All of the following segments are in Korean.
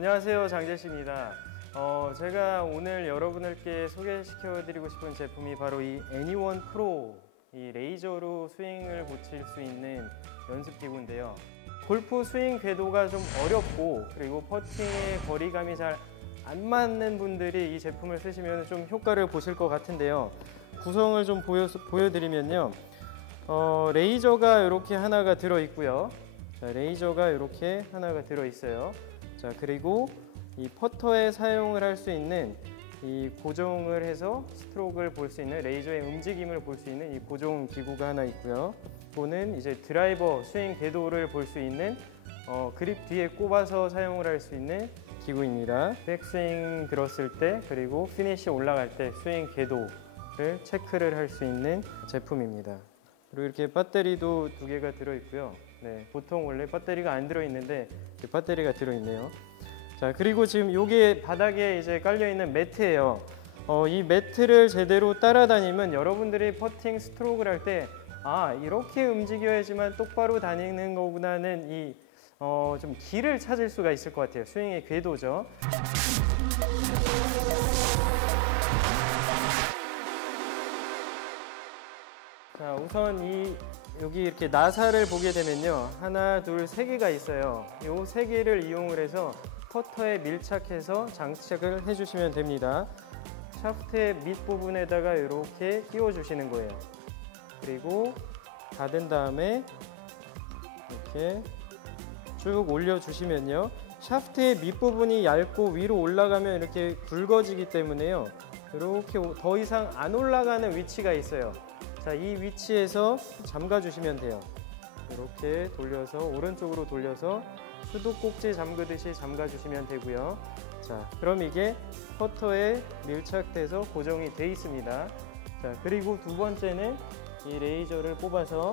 안녕하세요, 장재식입니다. 제가 오늘 여러분들께 소개시켜드리고 싶은 제품이 바로 이 애니원 프로, 이 레이저로 스윙을 고칠 수 있는 연습기구인데요. 골프 스윙 궤도가 좀 어렵고 그리고 퍼팅의 거리감이 잘 안 맞는 분들이 이 제품을 쓰시면 좀 효과를 보실 것 같은데요. 구성을 좀 보여드리면요. 레이저가 이렇게 하나가 들어있고요. 자, 레이저가 이렇게 하나가 들어있어요. 자, 그리고 이 퍼터에 사용을 할 수 있는 이 고정을 해서 스트로크를 볼 수 있는 레이저의 움직임을 볼 수 있는 이 고정 기구가 하나 있고요. 이거는 이제 드라이버 스윙 궤도를 볼 수 있는 그립 뒤에 꼽아서 사용을 할 수 있는 기구입니다. 백스윙 들었을 때 그리고 피니시 올라갈 때 스윙 궤도를 체크를 할 수 있는 제품입니다. 그리고 이렇게 배터리도 두 개가 들어있고요. 네, 보통 원래 배터리가 안 들어있는데 배터리가 들어있네요. 자, 그리고 지금 요게 바닥에 이제 깔려있는 매트예요. 이 매트를 제대로 따라다니면 여러분들이 퍼팅 스트로크를 할 때 이렇게 움직여야지만 똑바로 다니는 거구나는 이 좀 길을 찾을 수가 있을 것 같아요. 스윙의 궤도죠. 자, 우선 여기 이렇게 나사를 보게 되면요. 하나, 둘, 세 개가 있어요. 요 세 개를 이용을 해서 퍼터에 밀착해서 장착을 해주시면 됩니다. 샤프트의 밑부분에다가 이렇게 끼워 주시는 거예요. 그리고 닫은 다음에 이렇게 쭉 올려주시면요. 샤프트의 밑부분이 얇고 위로 올라가면 이렇게 굵어지기 때문에요. 이렇게 더 이상 안 올라가는 위치가 있어요. 자, 이 위치에서 잠가 주시면 돼요. 이렇게 돌려서 오른쪽으로 돌려서 수도꼭지 잠그듯이 잠가 주시면 되고요. 자, 그럼 이게 퍼터에 밀착돼서 고정이 돼 있습니다. 자, 그리고 두 번째는 이 레이저를 뽑아서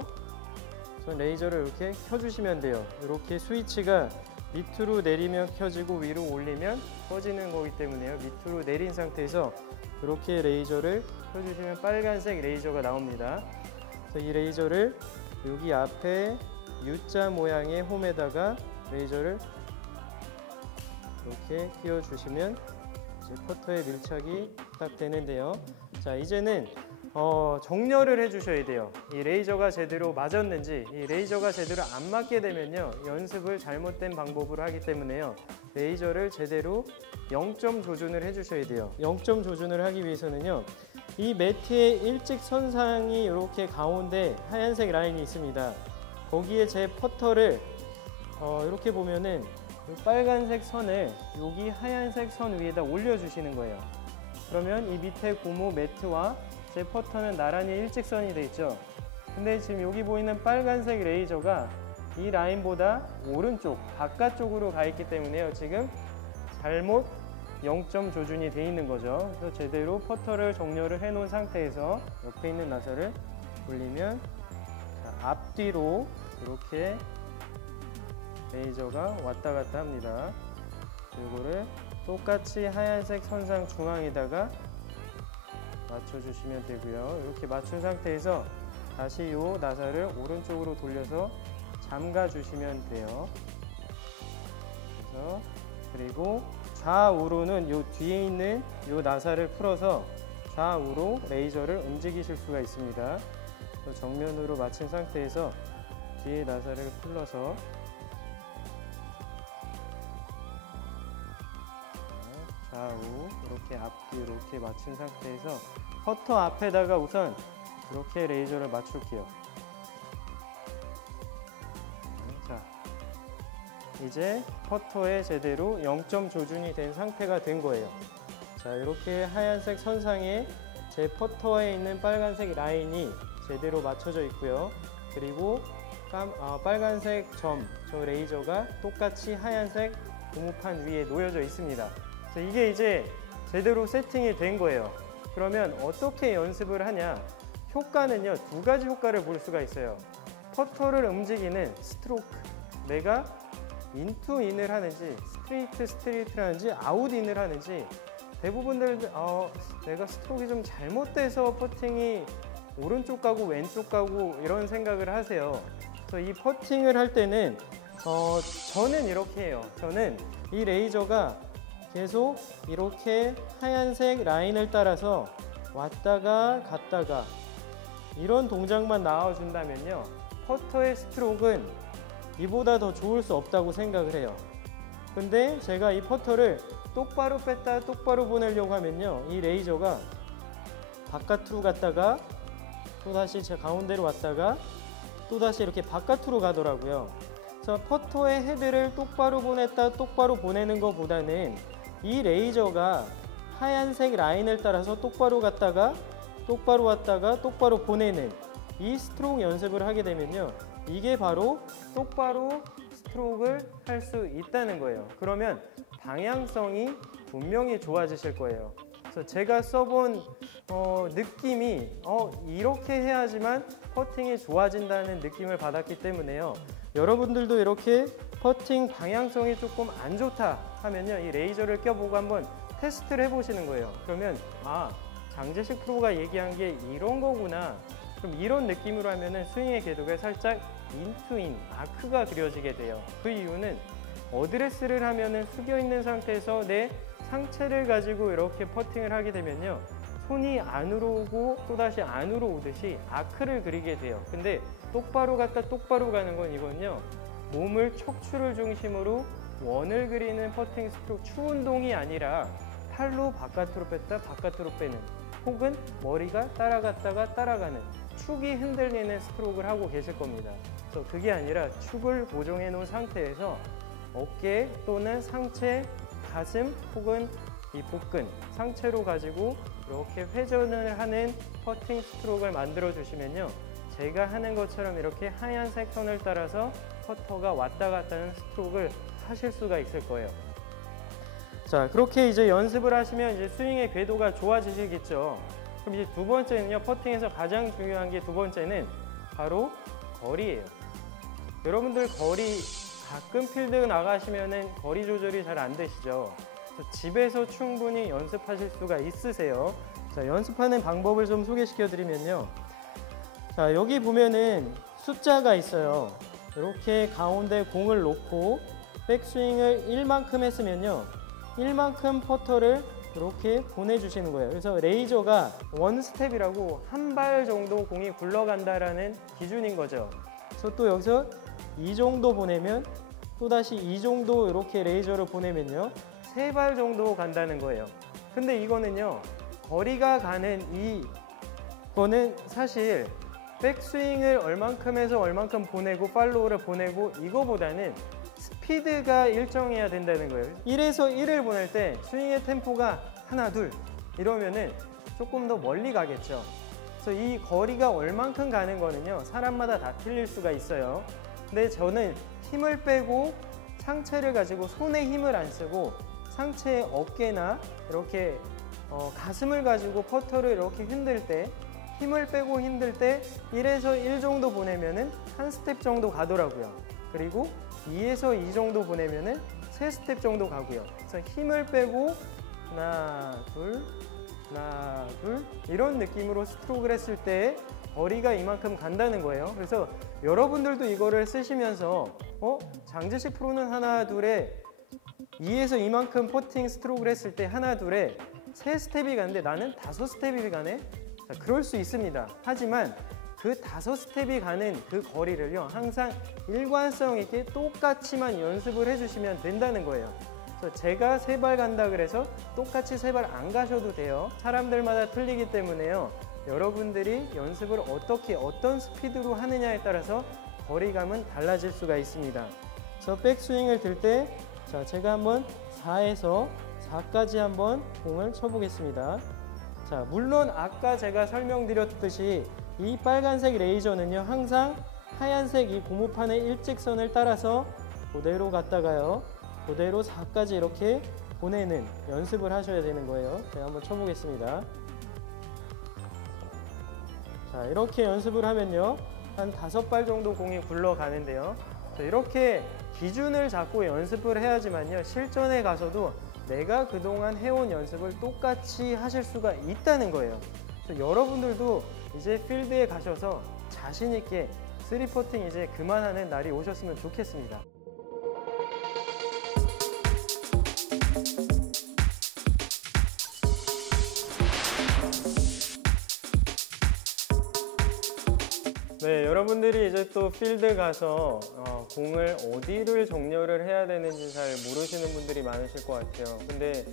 레이저를 이렇게 켜주시면 돼요. 이렇게 스위치가 밑으로 내리면 켜지고 위로 올리면 꺼지는 거기 때문에요. 밑으로 내린 상태에서 이렇게 레이저를 켜주시면 빨간색 레이저가 나옵니다. 그래서 이 레이저를 여기 앞에 U자 모양의 홈에다가 레이저를 이렇게 끼워주시면 이제 퍼터에 밀착이 딱 되는데요. 자, 이제는 정렬을 해주셔야 돼요. 이 레이저가 제대로 맞았는지, 이 레이저가 제대로 안 맞게 되면요, 연습을 잘못된 방법으로 하기 때문에요. 레이저를 제대로 0점 조준을 해주셔야 돼요. 0점 조준을 하기 위해서는요, 이 매트의 일직선상이 이렇게 가운데 하얀색 라인이 있습니다. 거기에 제 퍼터를 이렇게 보면은 이 빨간색 선을 여기 하얀색 선 위에다 올려주시는 거예요. 그러면 이 밑에 고무 매트와 제 퍼터는 나란히 일직선이 돼 있죠. 근데 지금 여기 보이는 빨간색 레이저가 이 라인보다 오른쪽 바깥쪽으로 가 있기 때문에요. 지금 잘못 0점 조준이 돼 있는 거죠. 그래서 제대로 퍼터를 정렬을 해 놓은 상태에서 옆에 있는 나사를 돌리면 앞뒤로 이렇게 레이저가 왔다 갔다 합니다. 이거를 똑같이 하얀색 선상 중앙에다가 맞춰주시면 되고요. 이렇게 맞춘 상태에서 다시 이 나사를 오른쪽으로 돌려서 잠가 주시면 돼요. 그리고 좌우로는 이 뒤에 있는 이 나사를 풀어서 좌우로 레이저를 움직이실 수가 있습니다. 정면으로 맞춘 상태에서 뒤에 나사를 풀러서 좌우 이렇게 앞뒤 이렇게 맞춘 상태에서 퍼터 앞에다가 우선 이렇게 레이저를 맞출게요. 자, 이제 퍼터에 제대로 0점 조준이 된 상태가 된 거예요. 자, 이렇게 하얀색 선상에 제 퍼터에 있는 빨간색 라인이 제대로 맞춰져 있고요. 그리고 빨간색 저 레이저가 똑같이 하얀색 고무판 위에 놓여져 있습니다. 자, 이게 이제 제대로 세팅이 된 거예요. 그러면 어떻게 연습을 하냐? 효과는요, 두 가지 효과를 볼 수가 있어요. 퍼터를 움직이는 스트로크, 내가 인투 인을 하는지 스트레이트를 하는지 아웃 인을 하는지, 대부분들 내가 스트로크가 좀 잘못돼서 퍼팅이 오른쪽 가고 왼쪽 가고 이런 생각을 하세요. 그래서 이 퍼팅을 할 때는 저는 이렇게 해요. 저는 이 레이저가 계속 이렇게 하얀색 라인을 따라서 왔다가 갔다가 이런 동작만 나와준다면요, 퍼터의 스트로크는 이보다 더 좋을 수 없다고 생각을 해요. 근데 제가 이 퍼터를 똑바로 뺐다 똑바로 보내려고 하면요, 이 레이저가 바깥으로 갔다가 또다시 제 가운데로 왔다가 또다시 이렇게 바깥으로 가더라고요. 그래서 퍼터의 헤드를 똑바로 보냈다 똑바로 보내는 것보다는 이 레이저가 하얀색 라인을 따라서 똑바로 갔다가 똑바로 왔다가 똑바로 보내는 이 스트로크 연습을 하게 되면요, 이게 바로 똑바로 스트로크를 할 수 있다는 거예요. 그러면 방향성이 분명히 좋아지실 거예요. 그래서 제가 써본 느낌이 이렇게 해야지만 퍼팅이 좋아진다는 느낌을 받았기 때문에요, 여러분들도 이렇게 퍼팅 방향성이 조금 안 좋다 하면요, 이 레이저를 껴보고 한번 테스트를 해보시는 거예요. 그러면 장재식 프로가 얘기한 게 이런 거구나, 그럼 이런 느낌으로 하면은 스윙의 궤도가 살짝 인투인, 아크가 그려지게 돼요. 그 이유는 어드레스를 하면은 숙여 있는 상태에서 내 상체를 가지고 이렇게 퍼팅을 하게 되면요, 손이 안으로 오고 또다시 안으로 오듯이 아크를 그리게 돼요. 근데 똑바로 갔다 똑바로 가는 건 이건요, 몸을 척추를 중심으로 원을 그리는 퍼팅 스트로크 추운동이 아니라 팔로 바깥으로 뺐다 바깥으로 빼는, 혹은 머리가 따라갔다가 따라가는, 축이 흔들리는 스트로크를 하고 계실 겁니다. 그래서 그게 아니라 축을 고정해 놓은 상태에서 어깨 또는 상체, 가슴 혹은 이 복근, 상체로 가지고 이렇게 회전을 하는 퍼팅 스트로크를 만들어 주시면요, 제가 하는 것처럼 이렇게 하얀색 선을 따라서 퍼터가 왔다 갔다 하는 스트로크를 하실 수가 있을 거예요. 자, 그렇게 이제 연습을 하시면 이제 스윙의 궤도가 좋아지시겠죠. 그럼 이제 두 번째는요, 퍼팅에서 가장 중요한 게 두 번째는 바로 거리예요. 여러분들 거리, 가끔 필드 나가시면은 거리 조절이 잘 안 되시죠. 그래서 집에서 충분히 연습하실 수가 있으세요. 자, 연습하는 방법을 좀 소개시켜 드리면요, 자, 여기 보면은 숫자가 있어요. 이렇게 가운데 공을 놓고 백스윙을 1만큼 했으면요, 1만큼 퍼터를 이렇게 보내주시는 거예요. 그래서 레이저가 원 스텝이라고 한 발 정도 공이 굴러간다라는 기준인 거죠. 그래서 또 여기서 이 정도 보내면 또다시 이 정도 이렇게 레이저를 보내면요, 세 발 정도 간다는 거예요. 근데 이거는요, 거리가 가는 이거는 사실 백스윙을 얼만큼 해서 얼만큼 보내고 팔로우를 보내고 이거보다는 스피드가 일정해야 된다는 거예요. 1에서 1을 보낼 때 스윙의 템포가 하나, 둘 이러면은 조금 더 멀리 가겠죠. 그래서 이 거리가 얼만큼 가는 거는요, 사람마다 다 틀릴 수가 있어요. 근데 저는 힘을 빼고 상체를 가지고 손에 힘을 안 쓰고 상체의 어깨나 이렇게 가슴을 가지고 퍼터를 이렇게 흔들 때, 힘을 빼고 흔들 때 1에서 1 정도 보내면은 한 스텝 정도 가더라고요. 그리고 2에서 2 정도 보내면은 3스텝 정도 가고요. 그래서 힘을 빼고 하나, 둘, 하나, 둘 이런 느낌으로 스트로크를 했을 때 거리가 이만큼 간다는 거예요. 그래서 여러분들도 이거를 쓰시면서 장재식 프로는 하나, 둘에 2에서 이만큼 퍼팅 스트로크를 했을 때 하나, 둘에 3스텝이 가는데 나는 5스텝이 가네? 자, 그럴 수 있습니다. 하지만 그 5스텝이 가는 그 거리를요, 항상 일관성 있게 똑같이만 연습을 해주시면 된다는 거예요. 그래서 제가 3발 간다 그래서 똑같이 3발 안 가셔도 돼요. 사람들마다 틀리기 때문에요, 여러분들이 연습을 어떻게 어떤 스피드로 하느냐에 따라서 거리감은 달라질 수가 있습니다. 그래서 백스윙을 들 때 제가 한번 4에서 4까지 한번 공을 쳐보겠습니다. 자, 물론 아까 제가 설명드렸듯이 이 빨간색 레이저는요, 항상 하얀색 이 고무판의 일직선을 따라서 그대로 갔다가요, 그대로 4까지 이렇게 보내는 연습을 하셔야 되는 거예요. 제가 한번 쳐보겠습니다. 자, 이렇게 연습을 하면요, 한 5발 정도 공이 굴러가는데요. 자, 이렇게 기준을 잡고 연습을 해야지만요, 실전에 가서도 내가 그동안 해온 연습을 똑같이 하실 수가 있다는 거예요. 그래서 여러분들도 이제 필드에 가셔서 자신 있게 3퍼팅 이제 그만하는 날이 오셨으면 좋겠습니다. 네, 여러분들이 이제 또 필드 가서 공을 어디를 정렬을 해야 되는지 잘 모르시는 분들이 많으실 것 같아요. 근데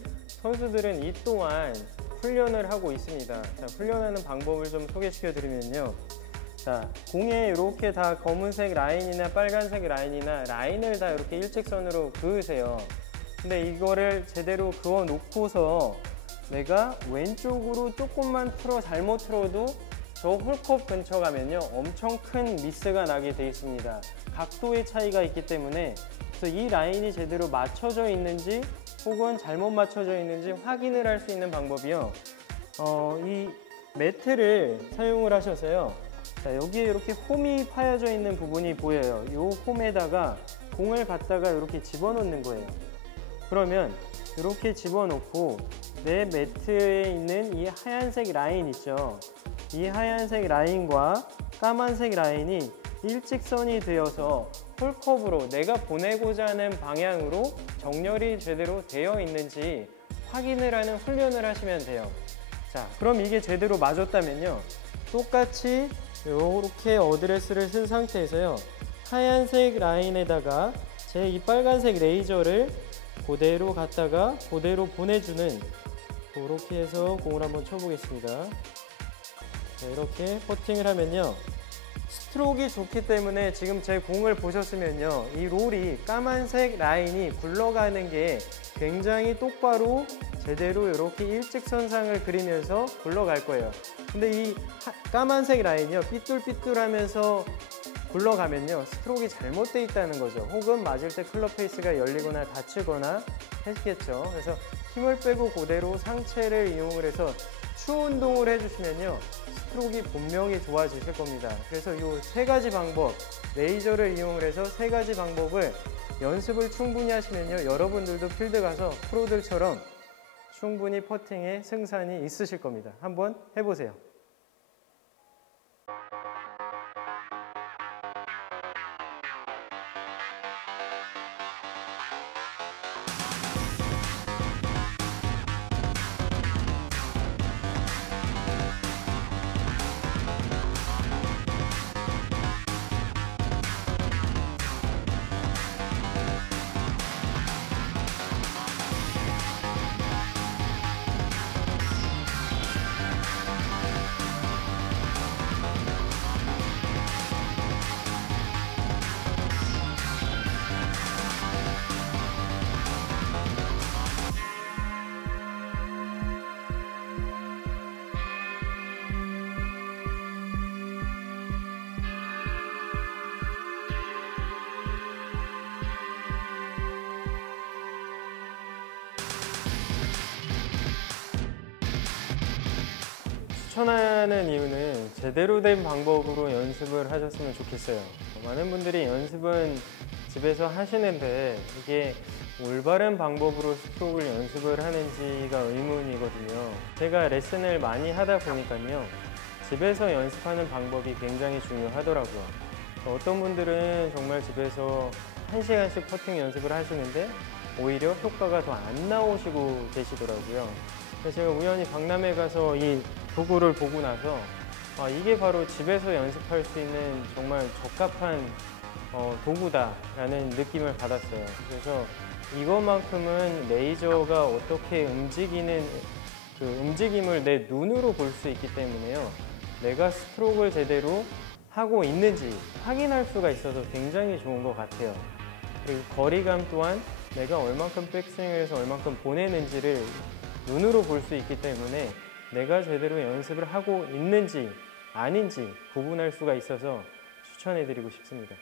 선수들은 이 또한 훈련을 하고 있습니다. 자, 훈련하는 방법을 좀 소개시켜 드리면요. 자, 공에 이렇게 다 검은색 라인이나 빨간색 라인을 다 이렇게 일직선으로 그으세요. 근데 이거를 제대로 그어 놓고서 내가 왼쪽으로 조금만 잘못 틀어도 저 홀컵 근처 가면요 엄청 큰 미스가 나게 되어 있습니다. 각도의 차이가 있기 때문에 그래서 이 라인이 제대로 맞춰져 있는지 혹은 잘못 맞춰져 있는지 확인을 할 수 있는 방법이요. 이 매트를 사용을 하셔서요. 자, 여기에 이렇게 홈이 파여져 있는 부분이 보여요. 이 홈에다가 공을 갖다가 이렇게 집어넣는 거예요. 그러면 이렇게 집어넣고 내 매트에 있는 이 하얀색 라인 있죠. 이 하얀색 라인과 까만색 라인이 일직선이 되어서 홀컵으로 내가 보내고자 하는 방향으로 정렬이 제대로 되어 있는지 확인을 하는 훈련을 하시면 돼요. 자, 그럼 이게 제대로 맞았다면요. 똑같이 이렇게 어드레스를 쓴 상태에서요. 하얀색 라인에다가 제 이 빨간색 레이저를 그대로 갖다가 그대로 보내주는 그렇게 해서 공을 한번 쳐보겠습니다. 자, 이렇게 퍼팅을 하면요. 스트로크가 좋기 때문에 지금 제 공을 보셨으면요. 이 롤이 까만색 라인이 굴러가는 게 굉장히 똑바로 제대로 이렇게 일직선상을 그리면서 굴러갈 거예요. 근데 이 까만색 라인이요. 삐뚤삐뚤하면서 굴러가면요. 스트로크가 잘못되어 있다는 거죠. 혹은 맞을 때 클럽 페이스가 열리거나 닫히거나 했겠죠. 그래서 힘을 빼고 그대로 상체를 이용을 해서 추 운동을 해주시면요. 스트로크가 분명히 좋아지실 겁니다. 그래서 이 세 가지 방법, 레이저를 이용을 해서 세 가지 방법을 연습을 충분히 하시면요. 여러분들도 필드 가서 프로들처럼 충분히 퍼팅에 승산이 있으실 겁니다. 한번 해보세요. 추천하는 이유는 제대로 된 방법으로 연습을 하셨으면 좋겠어요. 많은 분들이 연습은 집에서 하시는데 이게 올바른 방법으로 스트로크를 연습을 하는지가 의문이거든요. 제가 레슨을 많이 하다 보니까요. 집에서 연습하는 방법이 굉장히 중요하더라고요. 어떤 분들은 정말 집에서 1시간씩 퍼팅 연습을 하시는데 오히려 효과가 더 안 나오시고 계시더라고요. 그래서 제가 우연히 박람회 가서 이 도구를 보고 나서 이게 바로 집에서 연습할 수 있는 정말 적합한 도구다라는 느낌을 받았어요. 그래서 이것만큼은 레이저가 어떻게 움직이는 그 움직임을 내 눈으로 볼 수 있기 때문에요. 내가 스트로크를 제대로 하고 있는지 확인할 수가 있어서 굉장히 좋은 것 같아요. 그리고 거리감 또한 내가 얼만큼 백스윙을 해서 얼만큼 보내는지를 눈으로 볼 수 있기 때문에 내가 제대로 연습을 하고 있는지 아닌지 구분할 수가 있어서 추천해드리고 싶습니다.